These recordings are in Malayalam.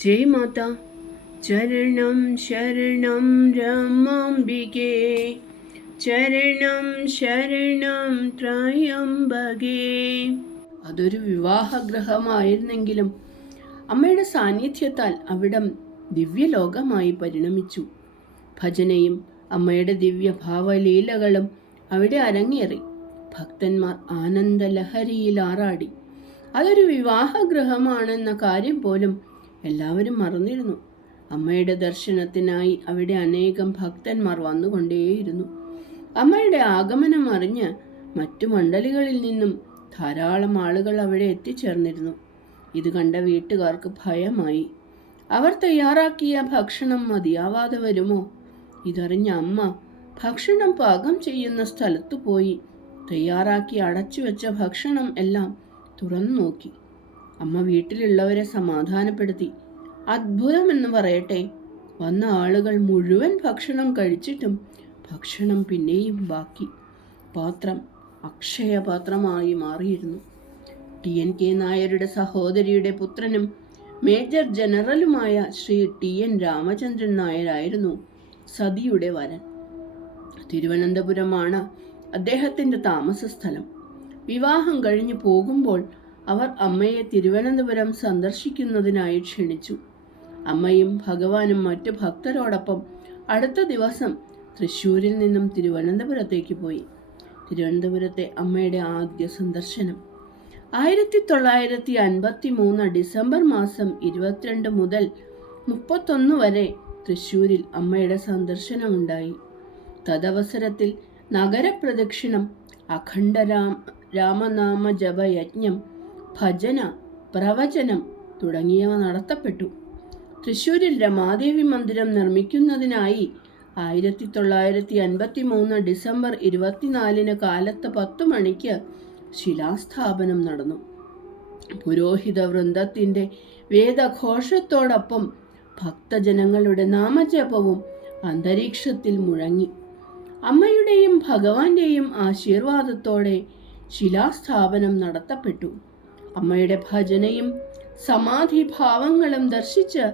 ജയ് മാതാ. ചരണം ശരണം രമാംബികേ, ചരണം ശരണം ത്രയംബകേ. അതൊരു വിവാഹഗൃഹമായിരുന്നെങ്കിലും അമ്മയുടെ സാന്നിധ്യത്താൽ അവിടം ദിവ്യലോകമായി പരിണമിച്ചു. ഭജനയും അമ്മയുടെ ദിവ്യ ഭാവലീലകളും അവിടെ അരങ്ങേറി. ഭക്തന്മാർ ആനന്ദലഹരിയിൽ ആറാടി. അതൊരു വിവാഹഗൃഹമാണെന്ന കാര്യം പോലും എല്ലാവരും മറന്നിരുന്നു. അമ്മയുടെ ദർശനത്തിനായി അവിടെ അനേകം ഭക്തന്മാർ വന്നുകൊണ്ടേയിരുന്നു. അമ്മയുടെ ആഗമനം അറിഞ്ഞ് മറ്റു മണ്ഡലികളിൽ നിന്നും ധാരാളം ആളുകൾ അവിടെ എത്തിച്ചേർന്നിരുന്നു. ഇത് കണ്ട വീട്ടുകാർക്ക് ഭയമായി. അവർ തയ്യാറാക്കിയ ഭക്ഷണം മതിയാവാതെ വരുമോ? ഇതറിഞ്ഞ അമ്മ ഭക്ഷണം പാകം ചെയ്യുന്ന സ്ഥലത്തു പോയി തയ്യാറാക്കി അടച്ചുവെച്ച ഭക്ഷണം എല്ലാം തുറന്നു നോക്കി. അമ്മ വീട്ടിലുള്ളവരെ സമാധാനപ്പെടുത്തി. അത്ഭുതമെന്ന് പറയട്ടെ, വന്ന ആളുകൾ മുഴുവൻ ഭക്ഷണം കഴിച്ചിട്ടും ഭക്ഷണം പിന്നെയും ബാക്കി. പാത്രം അക്ഷയപാത്രമായി മാറിയിരുന്നു. TNK നായരുടെ സഹോദരിയുടെ പുത്രനും മേജർ ജനറലുമായ ശ്രീ TN രാമചന്ദ്രൻ നായരായിരുന്നു സതിയുടെ വരൻ. തിരുവനന്തപുരമാണ് അദ്ദേഹത്തിൻ്റെ താമസ സ്ഥലം. വിവാഹം കഴിഞ്ഞു പോകുമ്പോൾ അവർ അമ്മയെ തിരുവനന്തപുരം സന്ദർശിക്കുന്നതിനായി ക്ഷണിച്ചു. അമ്മയും ഭഗവാനും മറ്റു ഭക്തരോടൊപ്പം അടുത്ത ദിവസം തൃശ്ശൂരിൽ നിന്നും തിരുവനന്തപുരത്തേക്ക് പോയി. തിരുവനന്തപുരത്തെ അമ്മയുടെ ആദ്യ സന്ദർശനം 1953 ഡിസംബർ മാസം 22 മുതൽ 31 വരെ തൃശ്ശൂരിൽ അമ്മയുടെ സന്ദർശനമുണ്ടായി. തദവസരത്തിൽ നഗരപ്രദക്ഷിണം, അഖണ്ഡ രാമനാമ ജപയജ്ഞം, ഭജന, പ്രവചനം തുടങ്ങിയവ നടത്തപ്പെട്ടു. തൃശ്ശൂരിൽ രമാദേവി മന്ദിരം നിർമ്മിക്കുന്നതിനായി 1953 ഡിസംബർ 24 കാലത്ത് 10 മണിക്ക് ശിലാസ്ഥാപനം നടന്നു. പുരോഹിത വൃന്ദത്തിൻ്റെ വേദഘോഷത്തോടൊപ്പം ഭക്തജനങ്ങളുടെ നാമജപവും അന്തരീക്ഷത്തിൽ മുഴങ്ങി. അമ്മയുടെയും ഭഗവാന്റെയും ആശീർവാദത്തോടെ ശിലാസ്ഥാപനം നടത്തപ്പെട്ടു. അമ്മയുടെ ഭജനയും സമാധിഭാവങ്ങളും ദർശിച്ച്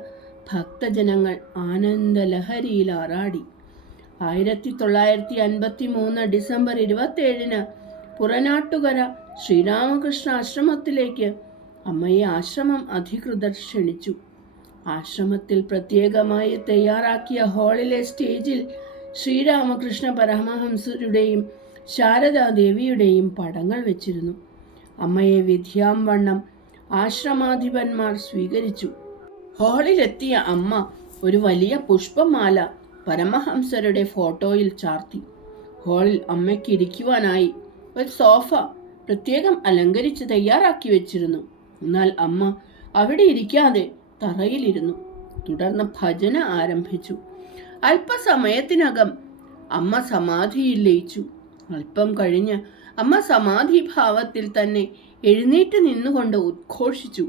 ഭക്തജനങ്ങൾ ആനന്ദലഹരിയിൽ ആറാടി. 1953 ഡിസംബർ 27 പുറനാട്ടുകര ശ്രീരാമകൃഷ്ണ ആശ്രമത്തിലേക്ക് അമ്മയെ ആശ്രമം അധികൃതർ ക്ഷണിച്ചു. ആശ്രമത്തിൽ പ്രത്യേകമായി തയ്യാറാക്കിയ ഹാളിലെ സ്റ്റേജിൽ ശ്രീരാമകൃഷ്ണ പരമഹംസരുടെയും ശാരദാദേവിയുടെയും പടങ്ങൾ വെച്ചിരുന്നു. അമ്മയെ വിധിയാംവണ്ണം ആശ്രമാധിപന്മാർ സ്വീകരിച്ചു. ഹാളിലെത്തിയ അമ്മ ഒരു വലിയ പുഷ്പമാല പരമഹംസരുടെ ഫോട്ടോയിൽ ചാർത്തി. ഹാളിൽ അമ്മയ്ക്ക് ഇരിക്കുവാനായി ഒരു സോഫ പ്രത്യേകം അലങ്കരിച്ച് തയ്യാറാക്കി വെച്ചിരുന്നു. എന്നാൽ അമ്മ അവിടെ ഇരിക്കാതെ തറയിലിരുന്നു. തുടർന്ന് ഭജന ആരംഭിച്ചു. അല്പസമയത്തിനകം അമ്മ സമാധിയിൽ ലയിച്ചു. അല്പം കഴിഞ്ഞ് അമ്മ സമാധിഭാവത്തിൽ തന്നെ എഴുന്നേറ്റ് നിന്നുകൊണ്ട് ഉദ്ഘോഷിച്ചു,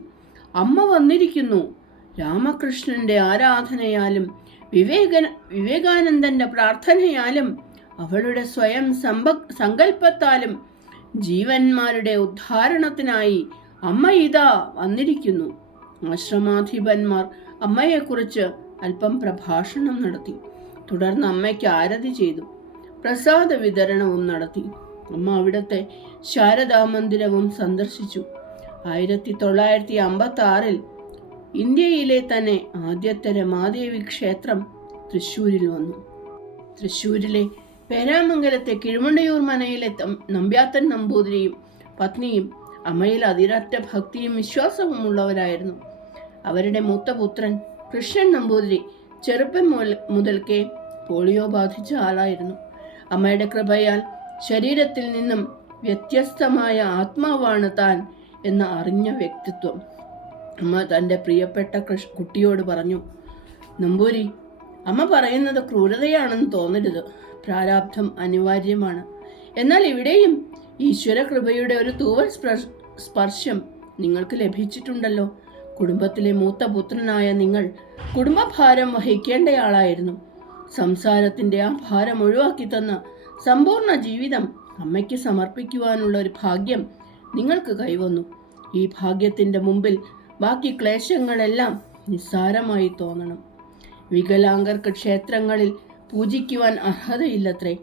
അമ്മ വന്നിരിക്കുന്നു. രാമകൃഷ്ണന്റെ ആരാധനയാലും വിവേകാനന്ദന്റെ പ്രാർത്ഥനയാലും അവളുടെ സ്വയം സങ്കല്പത്താലും ജീവന്മാരുടെ ഉദ്ധാരണത്തിനായി അമ്മ ഇതാ വന്നിരിക്കുന്നു. ആശ്രമാധിപന്മാർ അമ്മയെക്കുറിച്ച് അല്പം പ്രഭാഷണം നടത്തി. തുടർന്ന് അമ്മയ്ക്ക് ആരതി ചെയ്തു. പ്രസാദ വിതരണവും നടത്തി. അമ്മ അവിടുത്തെ ശാരദാ മന്ദിരവും സന്ദർശിച്ചു. 1956 ഇന്ത്യയിലെ തന്നെ ആദ്യത്തെ രമാദേവി ക്ഷേത്രം തൃശ്ശൂരിൽ വന്നു. തൃശ്ശൂരിലെ പേരാമംഗലത്തെ കിഴുമണ്ടയൂർ മനയിലെ നമ്പ്യാത്തൻ നമ്പൂതിരിയും പത്നിയും അമ്മയിൽ അതിരറ്റ ഭക്തിയും വിശ്വാസവും ഉള്ളവരായിരുന്നു. അവരുടെ മൂത്തപുത്രൻ കൃഷ്ണൻ നമ്പൂതിരി ചെറുപ്പം മുതൽക്കേ പോളിയോ ബാധിച്ച ആളായിരുന്നു. അമ്മയുടെ കൃപയാൽ ശരീരത്തിൽ നിന്നും വ്യത്യസ്തമായ ആത്മാവാണ് താൻ എന്ന് അറിഞ്ഞ വ്യക്തിത്വം. അമ്മ തൻ്റെ പ്രിയപ്പെട്ട കുട്ടിയോട് പറഞ്ഞു, നമ്പൂരി, അമ്മ പറയുന്നത് ക്രൂരതയാണെന്ന് തോന്നരുത്. പ്രാരാബ്ധം അനിവാര്യമാണ്. എന്നാൽ ഇവിടെയും ഈശ്വര കൃപയുടെ ഒരു തൂവൽ സ്പർശം നിങ്ങൾക്ക് ലഭിച്ചിട്ടുണ്ടല്ലോ. കുടുംബത്തിലെ മൂത്ത പുത്രനായ നിങ്ങൾ കുടുംബഭാരം വഹിക്കേണ്ടയാളായിരുന്നു. സംസാരത്തിൻ്റെ ആ ഭാരം ഒഴിവാക്കി തന്ന സമ്പൂർണ്ണ ജീവിതം അമ്മയ്ക്ക് സമർപ്പിക്കുവാനുള്ള ഒരു ഭാഗ്യം നിങ്ങൾക്ക് കൈവന്നു. ഈ ഭാഗ്യത്തിൻ്റെ മുമ്പിൽ ബാക്കി ക്ലേശങ്ങളെല്ലാം നിസ്സാരമായി തോന്നണം. വികലാംഗർക്ക് ക്ഷേത്രങ്ങളിൽ പൂജിക്കുവാൻ അർഹതയില്ലത്രേ.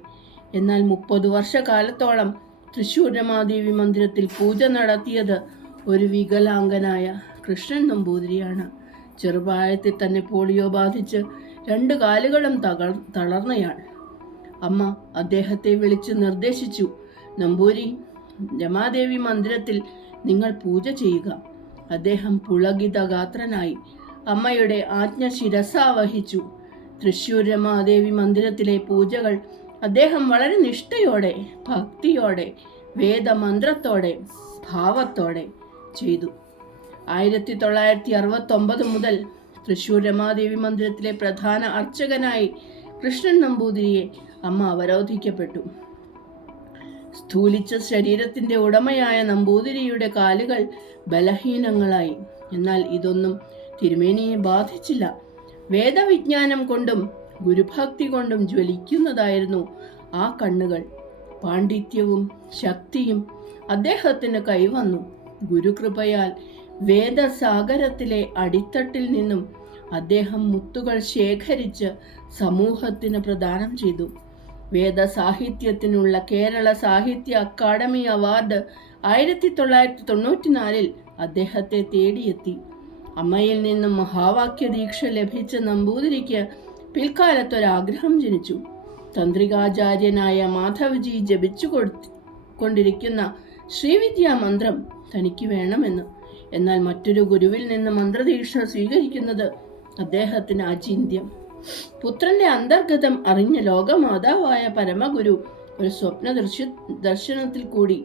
എന്നാൽ 30 വർഷക്കാലത്തോളം തൃശ്ശൂർ രമാദേവി മന്ദിരത്തിൽ പൂജ നടത്തിയത് ഒരു വികലാംഗനായ കൃഷ്ണൻ നമ്പൂതിരിയാണ്. ചെറുപ്രായത്തിൽ തന്നെ പോളിയോ ബാധിച്ച് 2 കാലുകളും തളർന്നയാൾ. അമ്മ അദ്ദേഹത്തെ വിളിച്ച് നിർദ്ദേശിച്ചു, നമ്പൂരി, രമാദേവി മന്ദിരത്തിൽ നിങ്ങൾ പൂജ ചെയ്യുക. അദ്ദേഹം പുളകിതഗാത്രനായി അമ്മയുടെ ആജ്ഞ ശിരസാവഹിച്ചു. തൃശ്ശൂർ രമാദേവി മന്ദിരത്തിലെ പൂജകൾ അദ്ദേഹം വളരെ നിഷ്ഠയോടെ, ഭക്തിയോടെ, വേദമന്ത്രത്തോടെ, ഭാവത്തോടെ ചെയ്തു. 1969 മുതൽ തൃശ്ശൂർ രമാദേവി മന്ദിരത്തിലെ പ്രധാന അർച്ചകനായി കൃഷ്ണൻ നമ്പൂതിരിയെ അമ്മ അവരോധിക്കപ്പെട്ടു. സ്ഥൂലിച്ച ശരീരത്തിന്റെ ഉടമയായ നമ്പൂതിരിയുടെ കാലുകൾ ബലഹീനങ്ങളായി. എന്നാൽ ഇതൊന്നും തിരുമേനിയെ ബാധിച്ചില്ല. വേദവിജ്ഞാനം കൊണ്ടും ഗുരുഭക്തി കൊണ്ടും ജ്വലിക്കുന്നതായിരുന്നു ആ കണ്ണുകൾ. പാണ്ഡിത്യവും ശക്തിയും അദ്ദേഹത്തിന് കൈവന്നു. ഗുരുകൃപയാൽ വേദസാഗരത്തിലെ അടിത്തട്ടിൽ നിന്നും അദ്ദേഹം മുത്തുകൾ ശേഖരിച്ച് സമൂഹത്തിന് പ്രദാനം ചെയ്തു. വേദസാഹിത്യത്തിനുള്ള കേരള സാഹിത്യ അക്കാദമി അവാർഡ് 1994 അദ്ദേഹത്തെ തേടിയെത്തി. അമ്മയിൽ നിന്നും മഹാവാക്യ ദീക്ഷ ലഭിച്ച നമ്പൂതിരിക്ക് പിൽക്കാലത്തൊരാഗ്രഹം ജനിച്ചു. തന്ത്രികാചാര്യനായ മാധവ്ജി ജപിച്ചു കൊണ്ടിരിക്കുന്ന ശ്രീവിദ്യാ മന്ത്രം തനിക്ക് വേണമെന്ന്. എന്നാൽ മറ്റൊരു ഗുരുവിൽ നിന്ന് മന്ത്രദീക്ഷ സ്വീകരിക്കുന്നത് അദ്ദേഹത്തിന് അചിന്ത്യം. പുത്രന്റെ അന്തർഗതം അറിഞ്ഞ ലോകമാതാവായ പരമഗുരു ഒരു സ്വപ്ന ദർശനത്തിൽ കൂടി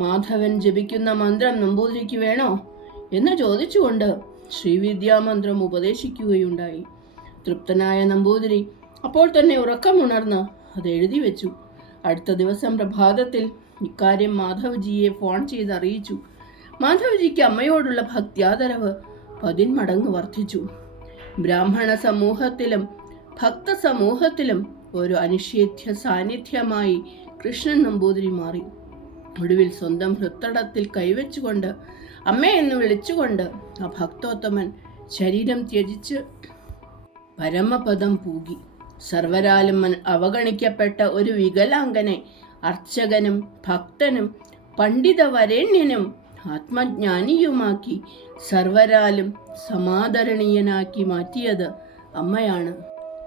മാധവൻ ജപിക്കുന്ന മന്ത്രം നമ്പൂതിരിക്ക് വേണോ എന്ന് ചോദിച്ചുകൊണ്ട് ശ്രീവിദ്യാമന്ത്രം ഉപദേശിക്കുകയുണ്ടായി. തൃപ്തനായ നമ്പൂതിരി അപ്പോൾ തന്നെ ഉറക്കമുണർന്ന് അത് എഴുതി വെച്ചു. അടുത്ത ദിവസം പ്രഭാതത്തിൽ ഇക്കാര്യം മാധവ്ജിയെ ഫോൺ ചെയ്ത് അറിയിച്ചു. മാധവ്ജിക്ക് അമ്മയോടുള്ള ഭക്ത്യാദരവ് 10 മടങ്ങ് വർദ്ധിച്ചു. ബ്രാഹ്മണ സമൂഹത്തിലും ഭക്ത സമൂഹത്തിലും ഒരു അനിഷേധ്യ സാന്നിധ്യമായി കൃഷ്ണൻ നമ്പൂതിരി മാറി. ഒടുവിൽ സ്വന്തം ഹൃത്തടത്തിൽ കൈവച്ചുകൊണ്ട് അമ്മയെന്ന് വിളിച്ചുകൊണ്ട് ആ ഭക്തോത്തമൻ ശരീരം ത്യജിച്ച് പരമപദം പൂകി. സർവരാലും അവഗണിക്കപ്പെട്ട ഒരു വികലാംഗനെ അർച്ചകനും ഭക്തനും പണ്ഡിതവരേണ്യനും ആത്മജ്ഞാനിയുമാക്കി സർവരാലും സമാദരണീയനാക്കി മാറ്റിയത് അമ്മയാണ്.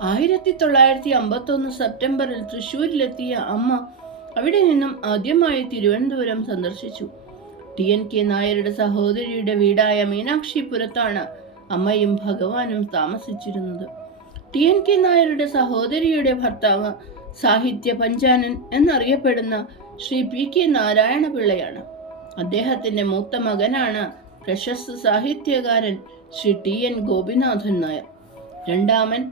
1951 സെപ്റ്റംബറിൽ തൃശ്ശൂരിലെത്തിയ അമ്മ അവിടെ നിന്നും ആദ്യമായി തിരുവനന്തപുരം സന്ദർശിച്ചു. TNK നായരുടെ സഹോദരിയുടെ വീടായ മീനാക്ഷിപുരത്താണ് അമ്മയും ഭഗവാനും താമസിച്ചിരുന്നത്. TNK നായരുടെ സഹോദരിയുടെ ഭർത്താവ് സാഹിത്യ പഞ്ചാനൻ എന്നറിയപ്പെടുന്ന ശ്രീ PK നാരായണപിള്ളയാണ്. അദ്ദേഹത്തിന്റെ മൂത്ത മകനാണ് പ്രശസ്ത സാഹിത്യകാരൻ ശ്രീ TN ഗോപിനാഥൻ നായർ. രണ്ടാമൻ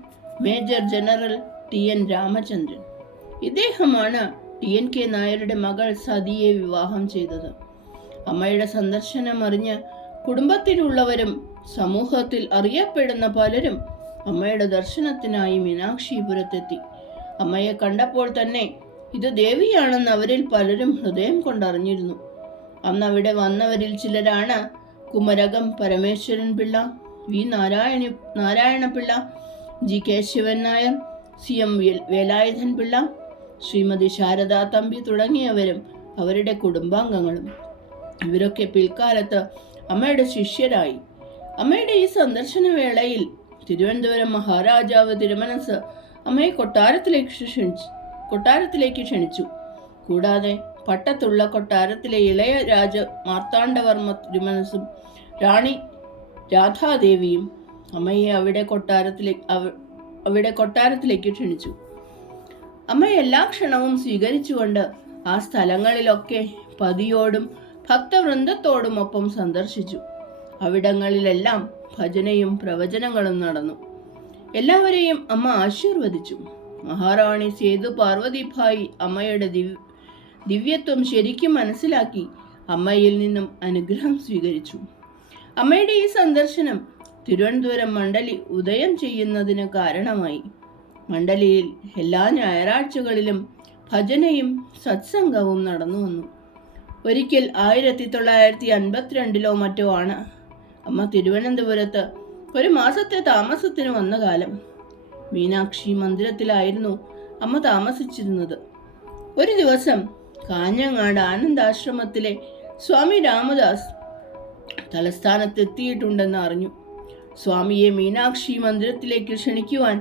മേജർ ജനറൽ TN രാമചന്ദ്രൻ. ഇദ്ദേഹമാണ് TNK നായരുടെ മകൾ സതിയെ വിവാഹം ചെയ്തത്. അമ്മയുടെ സന്ദർശനം അറിഞ്ഞ് കുടുംബത്തിലുള്ളവരും സമൂഹത്തിൽ അറിയപ്പെടുന്ന പലരും അമ്മയുടെ ദർശനത്തിനായി മീനാക്ഷിപുരത്തെത്തി. അമ്മയെ കണ്ടപ്പോൾ തന്നെ ഇത് ദേവിയാണെന്ന് അവരിൽ പലരും ഹൃദയം കൊണ്ടറിഞ്ഞിരുന്നു. അന്ന് അവിടെ വന്നവരിൽ ചിലരാണ് Kumarakom Parameswaran Pillai, V Narayana Pillai, G Keshavan Nair, CM Velayudhan Pillai, Shrimati Saradha Thampi തുടങ്ങിയവരും അവരുടെ കുടുംബാംഗങ്ങളും. ഇവരൊക്കെ പിൽക്കാലത്ത് അമ്മയുടെ ശിഷ്യരായി. അമ്മയുടെ ഈ സന്ദർശന വേളയിൽ തിരുവനന്തപുരം മഹാരാജാവ് തിരുമനസ് അമ്മയെ കൊട്ടാരത്തിലേക്ക് ക്ഷണിച്ചു. കൂടാതെ പട്ടത്തുള്ള കൊട്ടാരത്തിലെ ഇളയ രാജ മാർത്താണ്ഡവർമ്മ തിരുമനസും റാണി രാധാദേവിയും അമ്മയെ അവിടെ കൊട്ടാരത്തിലേക്ക് ക്ഷണിച്ചു. അമ്മ എല്ലാ ക്ഷണവും സ്വീകരിച്ചുകൊണ്ട് ആ സ്ഥലങ്ങളിലൊക്കെ പതിയോടും ഭക്തവൃന്ദത്തോടുമൊപ്പം സന്ദർശിച്ചു. അവിടങ്ങളിലെല്ലാം ഭജനയും പ്രവചനങ്ങളും നടന്നു. എല്ലാവരെയും അമ്മ ആശീർവദിച്ചു. മഹാറാണി സേതു പാർവതിഭായി അമ്മയുടെ ദിവ്യത്വം ശരിക്കും മനസ്സിലാക്കി അമ്മയിൽ നിന്നും അനുഗ്രഹം സ്വീകരിച്ചു. അമ്മയുടെ ഈ സന്ദർശനം തിരുവനന്തപുരം മണ്ഡലി ഉദയം ചെയ്യുന്നതിന് കാരണമായി. മണ്ഡലിയിൽ എല്ലാ ഞായറാഴ്ചകളിലും ഭജനയും സത്സംഗവും നടന്നു വന്നു. ഒരിക്കൽ 1952 മറ്റോ ആണ് അമ്മ തിരുവനന്തപുരത്ത് ഒരു മാസത്തെ താമസത്തിന് വന്ന കാലം മീനാക്ഷി മന്ദിരത്തിലായിരുന്നു അമ്മ താമസിച്ചിരുന്നത്. ഒരു ദിവസം കാഞ്ഞങ്ങാട് ആനന്ദാശ്രമത്തിലെ സ്വാമി രാമദാസ് തലസ്ഥാനത്തെത്തിയിട്ടുണ്ടെന്ന് അറിഞ്ഞു. സ്വാമിയെ മീനാക്ഷി മന്ദിരത്തിലേക്ക് ക്ഷണിക്കുവാൻ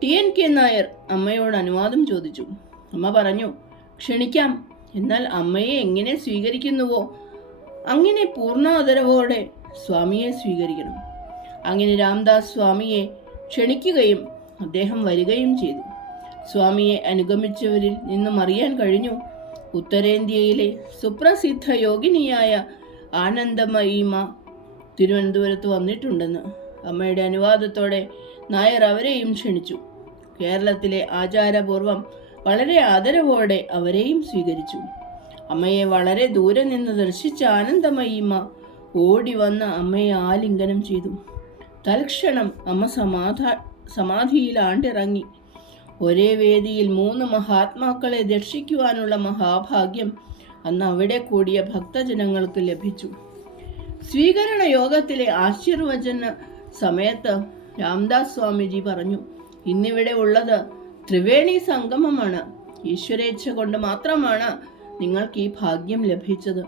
TNK നായർ അമ്മയോട് അനുവാദം ചോദിച്ചു. അമ്മ പറഞ്ഞു, ക്ഷണിക്കാം, എന്നാൽ അമ്മയെ എങ്ങനെ സ്വീകരിക്കുന്നുവോ അങ്ങനെ പൂർണ്ണാദരവോടെ സ്വാമിയെ സ്വീകരിക്കണം. അങ്ങനെ രാംദാസ് സ്വാമിയെ ക്ഷണിക്കുകയും അദ്ദേഹം വരികയും ചെയ്തു. സ്വാമിയെ അനുഗമിച്ചവരിൽ നിന്നും അറിയാൻ കഴിഞ്ഞു, ഉത്തരേന്ത്യയിലെ സുപ്രസിദ്ധ യോഗിനിയായ ആനന്ദമയിമ തിരുവനന്തപുരത്ത് വന്നിട്ടുണ്ടെന്ന്. അമ്മയുടെ അനുവാദത്തോടെ നായർ അവരെയും ക്ഷണിച്ചു. കേരളത്തിലെ ആചാരപൂർവം വളരെ ആദരവോടെ അവരെയും സ്വീകരിച്ചു. അമ്മയെ വളരെ ദൂരെ നിന്ന് ദർശിച്ച ആനന്ദമയിമ ഓടി വന്ന് അമ്മയെ ആലിംഗനം ചെയ്തു. തൽക്ഷണം അമ്മ സമാധിയിൽ ആണ്ടിറങ്ങി. ഒരേ വേദിയിൽ 3 മഹാത്മാക്കളെ ദർശിക്കുവാനുള്ള മഹാഭാഗ്യം അന്ന് അവിടെ കൂടിയ ഭക്തജനങ്ങൾക്ക് ലഭിച്ചു. സ്വീകരണ യോഗത്തിലെ ആശീർവചന സമയത്ത് രാംദാസ് സ്വാമിജി പറഞ്ഞു, ഇന്നിവിടെ ഉള്ളത് ത്രിവേണി സംഗമമാണ്. ഈശ്വരേച്ഛ കൊണ്ട് മാത്രമാണ് നിങ്ങൾക്ക് ഈ ഭാഗ്യം ലഭിച്ചത്.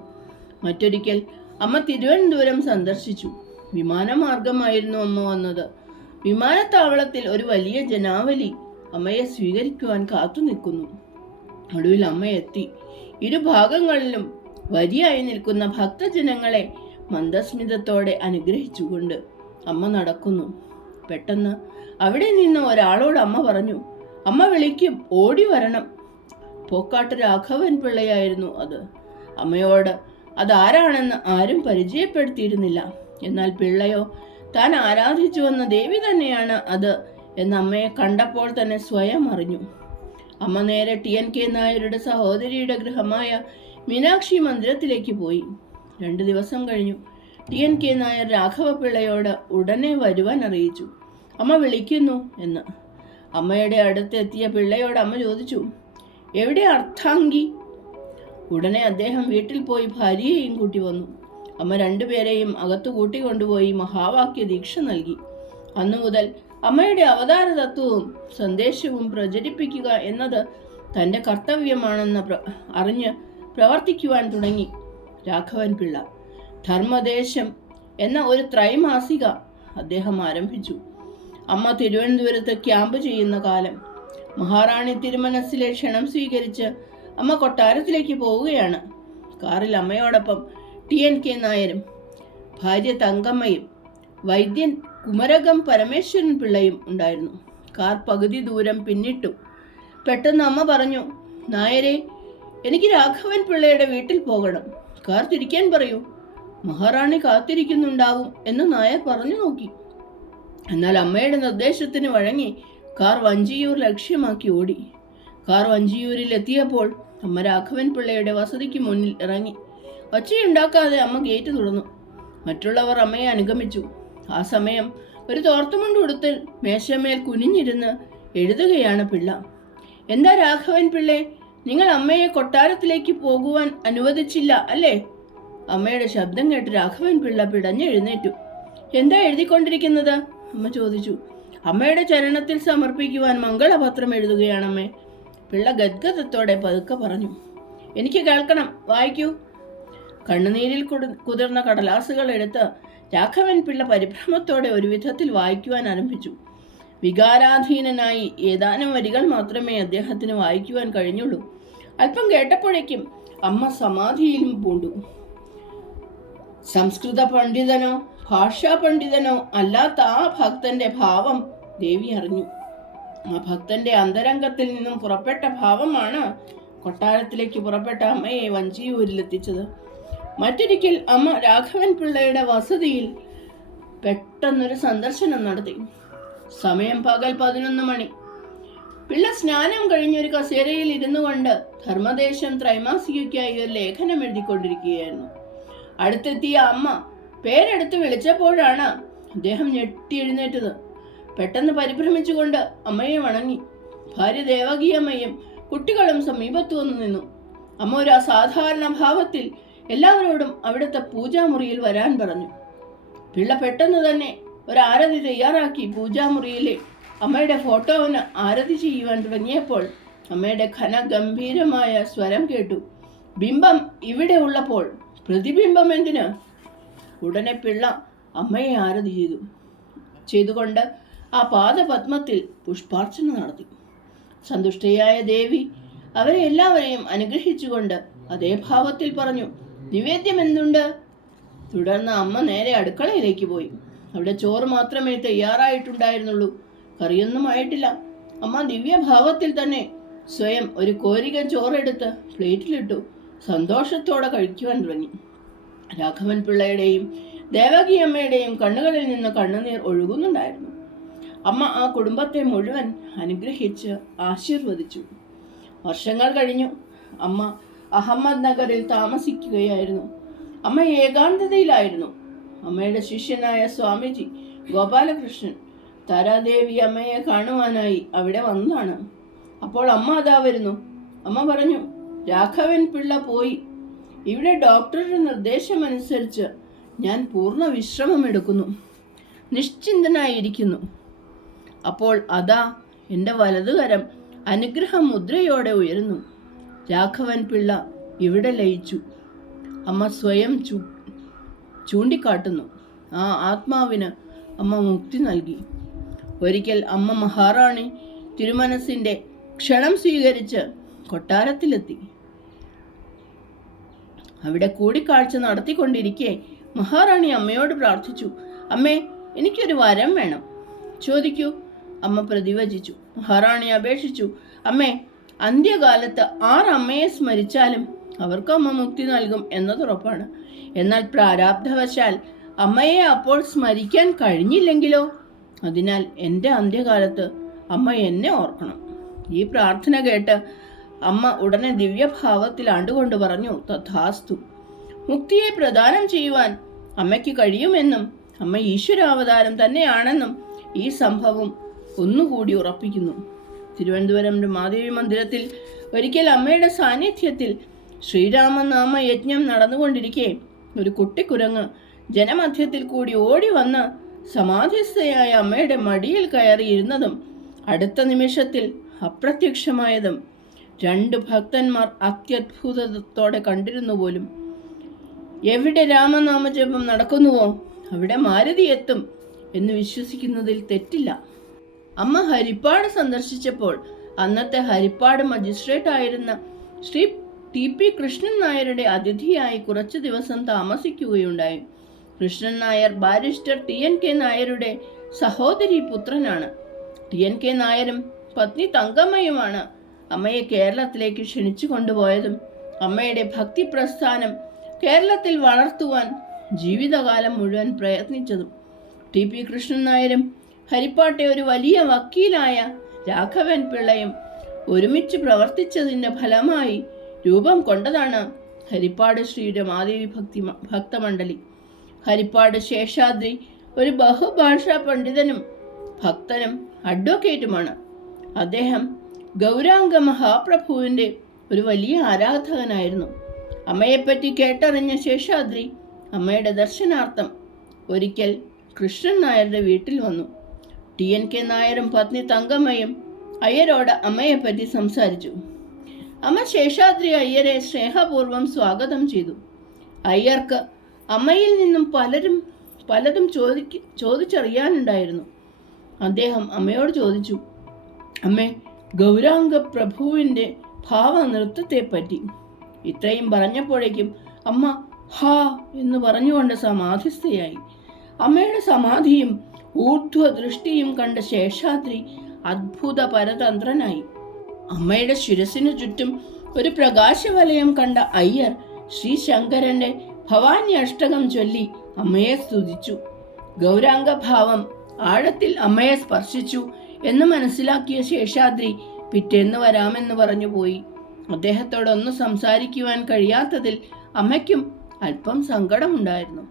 മറ്റൊരിക്കൽ അമ്മ തിരുവനന്തപുരം സന്ദർശിച്ചു. വിമാനമാർഗമായിരുന്നു അമ്മ വന്നത്. വിമാനത്താവളത്തിൽ ഒരു വലിയ ജനാവലി അമ്മയെ സ്വീകരിക്കുവാൻ കാത്തു നിൽക്കുന്നു. ഒടുവിൽ അമ്മ എത്തി. ഇരുഭാഗങ്ങളിലും വരിയായി നിൽക്കുന്ന ഭക്തജനങ്ങളെ മന്ദസ്മിതത്തോടെ അനുഗ്രഹിച്ചുകൊണ്ട് അമ്മ നടക്കുന്നു. പെട്ടെന്ന് അവിടെ നിന്ന് ഒരാളോട് അമ്മ പറഞ്ഞു, അമ്മ വിളിക്കും, ഓടി വരണം. പോക്കാട്ട് രാഘവൻ പിള്ളയായിരുന്നു അത്. അമ്മയോട് അതാരാണെന്ന് ആരും പരിചയപ്പെടുത്തിയിരുന്നില്ല. എന്നാൽ പിള്ളയോ താൻ ആരാധിച്ചു വന്ന ദേവി തന്നെയാണ് അത് എന്ന് അമ്മയെ കണ്ടപ്പോൾ തന്നെ സ്വയം അറിഞ്ഞു. അമ്മ നേരെ TNK നായരുടെ സഹോദരിയുടെ ഗൃഹമായ മീനാക്ഷി മന്ദിരത്തിലേക്ക് പോയി. 2 ദിവസം കഴിഞ്ഞു. TNK നായർ രാഘവപിള്ളയോട് ഉടനെ വരുവാൻ അറിയിച്ചു. അമ്മ വിളിക്കുന്നു എന്ന്. അമ്മയുടെ അടുത്തെത്തിയ പിള്ളയോട് അമ്മ ചോദിച്ചു, എവിടെ അർത്ഥാംഗി? ഉടനെ അദ്ദേഹം വീട്ടിൽ പോയി ഭാര്യയെയും കൂട്ടി വന്നു. അമ്മ 2 പേരെയും അകത്തു കൂട്ടിക്കൊണ്ടുപോയി മഹാവാക്യ ദീക്ഷ നൽകി. അന്നു മുതൽ അമ്മയുടെ അവതാര തത്വവും സന്ദേശവും പ്രചരിപ്പിക്കുക എന്നത് തൻ്റെ കർത്തവ്യമാണെന്ന് അറിഞ്ഞ് പ്രവർത്തിക്കുവാൻ തുടങ്ങി രാഘവൻ പിള്ള. ധർമ്മദേശം എന്ന ഒരു ത്രൈമാസിക അദ്ദേഹം ആരംഭിച്ചു. അമ്മ തിരുവനന്തപുരത്ത് ക്യാമ്പ് ചെയ്യുന്ന കാലം. മഹാറാണി തിരുമനസ്സിലെ ക്ഷണം സ്വീകരിച്ച് അമ്മ കൊട്ടാരത്തിലേക്ക് പോവുകയാണ്. കാറിൽ അമ്മയോടൊപ്പം TNK നായരും ഭാര്യ തങ്കമ്മയും വൈദ്യൻ കുമരകം പരമേശ്വരൻ പിള്ളയും ഉണ്ടായിരുന്നു. കാർ പകുതി ദൂരം പിന്നിട്ടു. പെട്ടെന്ന് അമ്മ പറഞ്ഞു, നായരെ, എനിക്ക് രാഘവൻ പിള്ളയുടെ വീട്ടിൽ പോകണം. കാർ തിരിക്കാൻ പറയൂ, മഹാറാണി കാത്തിരിക്കുന്നുണ്ടാവും എന്ന് നായർ പറഞ്ഞു നോക്കി. എന്നാൽ അമ്മയുടെ നിർദ്ദേശത്തിന് വഴങ്ങി കാർ വഞ്ചിയൂർ ലക്ഷ്യമാക്കി ഓടി. കാർ വഞ്ചിയൂരിൽ എത്തിയപ്പോൾ അമ്മ രാഘവൻ പിള്ളയുടെ വസതിക്ക് മുന്നിൽ ഇറങ്ങി. ഒച്ചയുണ്ടാക്കാതെ അമ്മ ഗേറ്റ് തുറന്നു. മറ്റുള്ളവർ അമ്മയെ അനുഗമിച്ചു. ആ സമയം ഒരു തോർത്തുമുണ്ട് ഉടുത്ത് മേശമേൽ കുനിഞ്ഞിരുന്ന് എഴുതുകയാണ് പിള്ള. എന്താ രാഘവൻ പിള്ളേ, നിങ്ങൾ അമ്മയെ കൊട്ടാരത്തിലേക്ക് പോകുവാൻ അനുവദിച്ചില്ല അല്ലേ? അമ്മയുടെ ശബ്ദം കേട്ട് രാഘവൻ പിള്ള പിടഞ്ഞെഴുന്നേറ്റു. എന്താ എഴുതിക്കൊണ്ടിരിക്കുന്നത്? അമ്മ ചോദിച്ചു. അമ്മയുടെ ചരണത്തിൽ സമർപ്പിക്കുവാൻ മംഗളപത്രം എഴുതുകയാണമ്മേ. പിള്ള ഗദ്ഗതത്തോടെ പതുക്കെ പറഞ്ഞു. എനിക്ക് കേൾക്കണം, വായിക്കൂ. കണ്ണുനീരിൽ കുതിർന്ന കടലാസുകൾ എടുത്ത് രാഘവൻ പിള്ള പരിഭ്രമത്തോടെ ഒരു വിധത്തിൽ വായിക്കുവാൻ ആരംഭിച്ചു. വികാരാധീനനായി ഏതാനും വരികൾ മാത്രമേ അദ്ദേഹത്തിന് വായിക്കുവാൻ കഴിഞ്ഞുള്ളൂ. അല്പം കേട്ടപ്പോഴേക്കും അമ്മ സമാധിയിലും പൂണ്ടു. സംസ്കൃത പണ്ഡിതനോ ഭാഷാ പണ്ഡിതനോ അല്ലാത്ത ആ ഭക്തന്റെ ഭാവം ദേവി അറിഞ്ഞു. ആ ഭക്തന്റെ അന്തരംഗത്തിൽ നിന്നും പുറപ്പെട്ട ഭാവമാണ് കൊട്ടാരത്തിലേക്ക് പുറപ്പെട്ട അമ്മയെ വഞ്ചിയൂരിലെത്തിച്ചത്. മറ്റൊരിക്കൽ അമ്മ രാഘവൻ പിള്ളയുടെ വസതിയിൽ പെട്ടെന്നൊരു സന്ദർശനം നടത്തി. സമയം പകൽ 11 മണി. പിള്ള സ്നാനം കഴിഞ്ഞൊരു കസേരയിൽ ഇരുന്നു കൊണ്ട് ധർമ്മദേശം ത്രൈമാസികയ്ക്കായി ഒരു ലേഖനം എഴുതിക്കൊണ്ടിരിക്കുകയായിരുന്നു. അടുത്തെത്തിയ അമ്മ പേരെടുത്ത് വിളിച്ചപ്പോഴാണ് അദ്ദേഹം ഞെട്ടി എഴുന്നേറ്റത്. പെട്ടെന്ന് പരിഭ്രമിച്ചുകൊണ്ട് അമ്മയെ വണങ്ങി. ഭാര്യ ദേവകിയമ്മയും കുട്ടികളും സമീപത്തു വന്നു നിന്നു. അമ്മ ഒരു അസാധാരണ ഭാവത്തിൽ എല്ലാവരോടും അവിടുത്തെ പൂജാമുറിയിൽ വരാൻ പറഞ്ഞു. പിള്ള പെട്ടെന്ന് തന്നെ ഒരു ആരതി തയ്യാറാക്കി പൂജാമുറിയിലെ അമ്മയുടെ ഫോട്ടോവിന് ആരതി ചെയ്യുവാൻ തുടങ്ങിയപ്പോൾ അമ്മയുടെ ഘനഗംഭീരമായ സ്വരം കേട്ടു. ബിംബം ഇവിടെ ഉള്ളപ്പോൾ പ്രതിബിംബം എന്തിന്? ഉടനെ പിള്ള അമ്മയെ ആരതി ചെയ്തുകൊണ്ട് ആ പാദപത്മത്തിൽ പുഷ്പാർച്ചന നടത്തി. സന്തുഷ്ടയായ ദേവി അവരെ എല്ലാവരെയും അനുഗ്രഹിച്ചുകൊണ്ട് അതേ ഭാവത്തിൽ പറഞ്ഞു, നിവേദ്യം എന്തുണ്ട്? തുടർന്ന് അമ്മ നേരെ അടുക്കളയിലേക്ക് പോയി. അവിടെ ചോറ് മാത്രമേ തയ്യാറായിട്ടുണ്ടായിരുന്നുള്ളൂ, കറിയൊന്നും ആയിട്ടില്ല. അമ്മ ദിവ്യഭാവത്തിൽ തന്നെ സ്വയം ഒരു കോരിക ചോറെടുത്ത് പ്ലേറ്റിലിട്ടു സന്തോഷത്തോടെ കഴിക്കുവാൻ തുടങ്ങി. രാഘവൻ പിള്ളയുടെയും ദേവകി അമ്മയുടെയും കണ്ണുകളിൽ നിന്ന് കണ്ണുനീർ ഒഴുകുന്നുണ്ടായിരുന്നു. അമ്മ ആ കുടുംബത്തെ മുഴുവൻ അനുഗ്രഹിച്ച് ആശീർവദിച്ചു. വർഷങ്ങൾ കഴിഞ്ഞു. അമ്മ അഹമ്മദ് നഗറിൽ താമസിക്കുകയായിരുന്നു. അമ്മ ഏകാന്തതയിലായിരുന്നു. അമ്മയുടെ ശിഷ്യനായ സ്വാമിജി ഗോപാലകൃഷ്ണൻ താരാദേവി അമ്മയെ കാണുവാനായി അവിടെ വന്നതാണ്. അപ്പോൾ അമ്മ അതാ വരുന്നു. അമ്മ പറഞ്ഞു, രാഘവൻ പിള്ള പോയി. ഇവിടെ ഡോക്ടറുടെ നിർദ്ദേശമനുസരിച്ച് ഞാൻ പൂർണ്ണ വിശ്രമമെടുക്കുന്നു, നിശ്ചിന്തനായിരിക്കുന്നു. അപ്പോൾ അതാ എൻ്റെ വലതുകരം അനുഗ്രഹ മുദ്രയോടെ ഉയർന്നു. രാഘവൻ പിള്ള ഇവിടെ ലയിച്ചു. അമ്മ സ്വയം ചൂണ്ടിക്കാട്ടുന്നു. ആ ആത്മാവിന് അമ്മ മുക്തി നൽകി. ഒരിക്കൽ അമ്മ മഹാറാണി തിരുമനസിൻ്റെ ക്ഷണം സ്വീകരിച്ച് കൊട്ടാരത്തിലെത്തി. അവിടെ കൂടിക്കാഴ്ച നടത്തിക്കൊണ്ടിരിക്കെ മഹാറാണി അമ്മയോട് പ്രാർത്ഥിച്ചു, അമ്മേ, എനിക്കൊരു വരം വേണം. ചോദിക്കൂ, അമ്മ പ്രതിവചിച്ചു. മഹാറാണി അപേക്ഷിച്ചു, അമ്മേ, അന്ത്യകാലത്ത് അമ്മയെ സ്മരിച്ചാലും അവർക്ക് അമ്മ മുക്തി നൽകും എന്നതുറപ്പാണ്. എന്നാൽ പ്രാരാബ്ധവശാൽ അമ്മയെ അപ്പോൾ സ്മരിക്കാൻ കഴിഞ്ഞില്ലെങ്കിലോ? അതിനാൽ എൻ്റെ അന്ത്യകാലത്ത് അമ്മ എന്നെ ഓർക്കണം. ഈ പ്രാർത്ഥന കേട്ട് അമ്മ ഉടനെ ദിവ്യഭാവത്തിൽ ആണ്ടുകൊണ്ട് പറഞ്ഞു, തഥാസ്തു. മുക്തിയെ പ്രദാനം ചെയ്യുവാൻ അമ്മയ്ക്ക് കഴിയുമെന്നും അമ്മ ഈശ്വരാവതാരം തന്നെയാണെന്നും ഈ സംഭവം ഒന്നുകൂടി ഉറപ്പിക്കുന്നു. തിരുവനന്തപുരം മാദേവി മന്ദിരത്തിൽ ഒരിക്കൽ അമ്മയുടെ സാന്നിധ്യത്തിൽ ശ്രീരാമനാമ യജ്ഞം നടന്നുകൊണ്ടിരിക്കെ ഒരു കുട്ടിക്കുരങ്ങ് ജനമധ്യത്തിൽ കൂടി ഓടി വന്ന് സമാധിസ്ഥയായ അമ്മയുടെ മടിയിൽ കയറിയിരുന്നതും അടുത്ത നിമിഷത്തിൽ അപ്രത്യക്ഷമായതും 2 ഭക്തന്മാർ അത്യത്ഭുതത്തോടെ കണ്ടിരുന്നു പോലും. എവിടെ രാമനാമജപം നടക്കുന്നുവോ അവിടെ മാരുതി എത്തും എന്ന് വിശ്വസിക്കുന്നതിൽ തെറ്റില്ല. അമ്മ ഹരിപ്പാട് സന്ദർശിച്ചപ്പോൾ അന്നത്തെ ഹരിപ്പാട് മജിസ്ട്രേറ്റ് ആയിരുന്ന ശ്രീ TP കൃഷ്ണൻ നായരുടെ അതിഥിയായി കുറച്ചു ദിവസം താമസിക്കുകയുണ്ടായി. കൃഷ്ണൻ നായർ ബാരിസ്റ്റർ TNK നായരുടെ സഹോദരി പുത്രനാണ്. TNK നായരും പത്നി തങ്കമ്മയുമാണ് അമ്മയെ കേരളത്തിലേക്ക് ക്ഷണിച്ചു കൊണ്ടുപോയതും അമ്മയുടെ ഭക്തി പ്രസ്ഥാനം കേരളത്തിൽ വളർത്തുവാൻ ജീവിതകാലം മുഴുവൻ പ്രയത്നിച്ചതും. TP കൃഷ്ണൻ നായരും ഹരിപ്പാട്ടെ ഒരു വലിയ വക്കീലായ രാഘവൻ പിള്ളയും ഒരുമിച്ച് പ്രവർത്തിച്ചതിൻ്റെ ഫലമായി രൂപം കൊണ്ടതാണ് ഹരിപ്പാട് ശ്രീയുടെ മാദേവി ഭക്തമണ്ഡലി. ഹരിപ്പാട് ശേഷാദ്രി ഒരു ബഹുഭാഷാ പണ്ഡിതനും ഭക്തനും അഡ്വക്കേറ്റുമാണ്. അദ്ദേഹം ഗൗരാംഗ മഹാപ്രഭുവിൻ്റെ ഒരു വലിയ ആരാധകനായിരുന്നു. അമ്മയെപ്പറ്റി കേട്ടറിഞ്ഞ ശേഷാദ്രി അമ്മയുടെ ദർശനാർത്ഥം ഒരിക്കൽ കൃഷ്ണൻ നായരുടെ വീട്ടിൽ വന്നു. TNK നായരും പത്നി തങ്കമ്മയും അയ്യരോട് അമ്മയെപ്പറ്റി സംസാരിച്ചു. അമ്മ ശേഷാദ്രി അയ്യരെ സ്നേഹപൂർവ്വം സ്വാഗതം ചെയ്തു. അയ്യർക്ക് അമ്മയിൽ നിന്നും പലതും ചോദിച്ചറിയാനുണ്ടായിരുന്നു. അദ്ദേഹം അമ്മയോട് ചോദിച്ചു, അമ്മേ, ഗൗരാംഗ പ്രഭുവിൻ്റെ ഭാവനൃത്തത്തെപ്പറ്റി. ഇത്രയും പറഞ്ഞപ്പോഴേക്കും അമ്മ ഹാ എന്ന് പറഞ്ഞുകൊണ്ട് സമാധിസ്ഥയായി. അമ്മയുടെ സമാധിയും ഊർധ്വദൃഷ്ടിയും കണ്ട ശേഷാദ്രി അദ്ഭുത പരതന്ത്രനായി. അമ്മയുടെ ശിരസിനു ചുറ്റും ഒരു പ്രകാശവലയം കണ്ട അയ്യർ ശ്രീശങ്കരന്റെ ഭവാനി അഷ്ടകം ചൊല്ലി അമ്മയെ സ്തുതിച്ചു. ഗൗരാംഗഭാവം ആഴത്തിൽ അമ്മയെ സ്പർശിച്ചു എന്ന് മനസ്സിലാക്കിയ ശേഷാദ്രി പിറ്റേന്ന് വരാമെന്ന് പറഞ്ഞു പോയി. അദ്ദേഹത്തോടൊന്നും സംസാരിക്കുവാൻ കഴിയാത്തതിൽ അമ്മയ്ക്കും അല്പം സങ്കടമുണ്ടായിരുന്നു.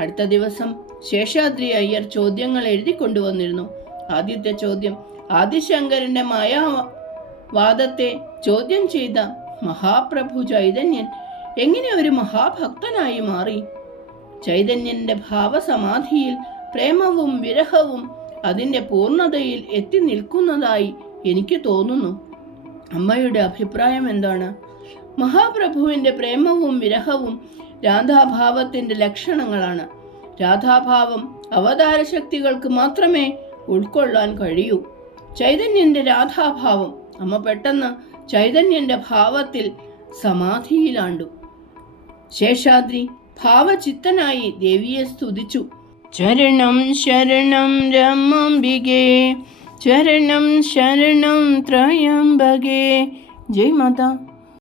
അടുത്ത ദിവസം ശേഷാദ്രി അയ്യർ ചോദ്യങ്ങൾ എഴുതിക്കൊണ്ടുവന്നിരുന്നു. ആദ്യത്തെ ചോദ്യം, ആദിശങ്കരന്റെ മായാവാദത്തെ ചോദ്യം ചെയ്ത മഹാപ്രഭു ചൈതന്യൻ എങ്ങനെ ഒരു മഹാഭക്തനായി മാറി? ചൈതന്യന്റെ ഭാവസമാധിയിൽ പ്രേമവും വിരഹവും അതിൻ്റെ പൂർണ്ണതയിൽ എത്തി നിൽക്കുന്നതായി എനിക്ക് തോന്നുന്നു. അമ്മയുടെ അഭിപ്രായം എന്താണ്? മഹാപ്രഭുവിൻ്റെ പ്രേമവും വിരഹവും രാധാഭാവത്തിൻ്റെ ലക്ഷണങ്ങളാണ്. രാധാഭാവം അവതാര ശക്തികൾക്ക് മാത്രമേ ഉൾക്കൊള്ളാൻ കഴിയൂ. ചൈതന്യന്റെ രാധാഭാവം. അമ്മ പെട്ടെന്ന് ചൈതന്യന്റെ ഭാവത്തിൽ സമാധിയിലാണ്ടു. ശേഷാദ്രി ഭാവചിത്തനായി ദേവിയെ സ്തുതിച്ചു. ചരണം ശരണം രമാംബികേ, ചരണം ശരണം ത്രയംബകേ. ജയ് മാതാ.